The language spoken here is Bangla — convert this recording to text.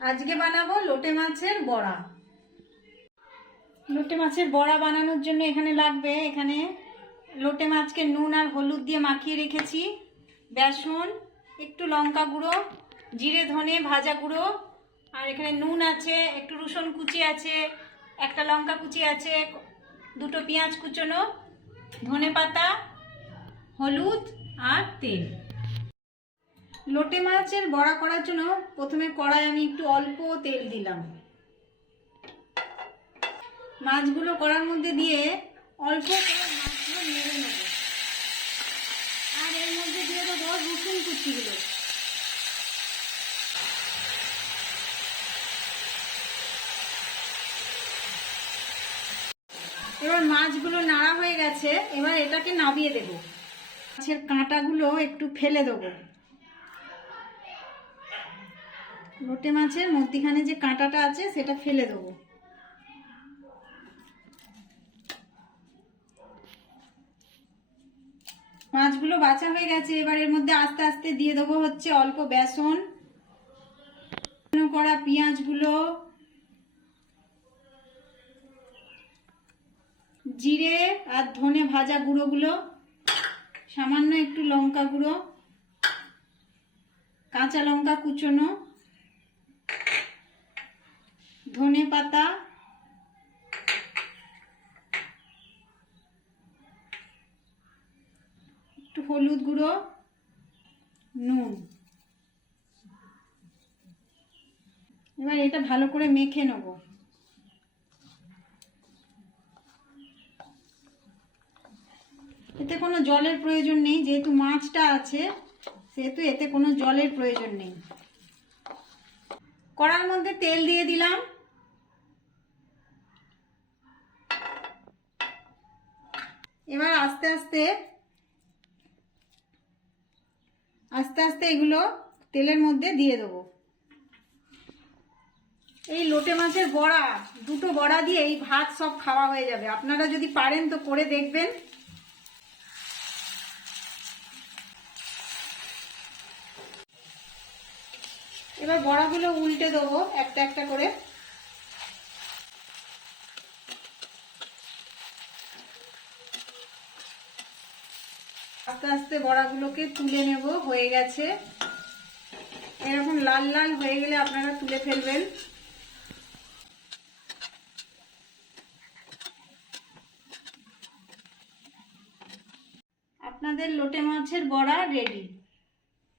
আজকে বানাবো লোটে মাছের বড়া। লোটে মাছের বড়া বানানোর জন্য এখানে লাগবে, এখানে লোটে মাছকে নুন আর হলুদ দিয়ে মাখিয়ে রেখেছি, বেসন, একটু লঙ্কা গুঁড়ো, জিরে ধনে ভাজা গুঁড়ো, আর এখানে নুন আছে, একটু রসুন কুচি আছে, একটা লঙ্কা কুচি আছে, দুটো পেঁয়াজ কুচোনো, ধনে পাতা, হলুদ আর তেল। লোটে মাছের বড়া করার জন্য প্রথমে কড়াই আমি একটু অল্প তেল দিলাম। মাছগুলো কড়ার মধ্যে দিয়ে অল্প করে মাছগুলো নেড়ে নেব, আর এর মধ্যে দিয়ে দেবো রসুন কুচিগুলো। এবার মাছগুলো নাড়া হয়ে গেছে, এবার এটাকে নামিয়ে দেব। মাছের কাঁটাগুলো একটু ফেলে দেবো। লোটে মাছের মধ্যিখানে যে কাঁটাটা আছে সেটা ফেলে দেবো। মাছগুলো বাছা হয়ে গেছে, এবার এর মধ্যে আস্তে আস্তে দিয়ে দেবো হচ্ছে অল্প বেসন, করা পেঁয়াজগুলো, জিরে আর ধনে ভাজা গুঁড়োগুলো, সামান্য একটু লঙ্কা গুঁড়ো, কাঁচা লঙ্কা কুচোনো, ধনে পাতা, একটু হলুদ গুঁড়ো, নুন। এবার এটা ভালো করে মেখে নেব। এতে কোনো জলের প্রয়োজন নেই, যেহেতু মাছটা আছে সেহেতু এতে কোনো জলের প্রয়োজন নেই। কড়ার মধ্যে তেল দিয়ে দিলাম। এবার আস্তে আস্তে এগুলো তেলের মধ্যে দিয়ে দেবো। এই লোটে মাছের বড়া, দুটো বড়া দিয়ে এই ভাত সব খাওয়া হয়ে যাবে। আপনারা যদি পারেন তো করে দেখবেন। এবার বড়াগুলো উল্টে দেবো একটা একটা করে। আস্তে আস্তে বড়াগুলোকে তুলে নেব। হয়ে গেছে, এরকম লাল লাল হয়ে গেলে আপনারা তুলে ফেলবেন। আপনাদের লোটে মাছের বড়া রেডি।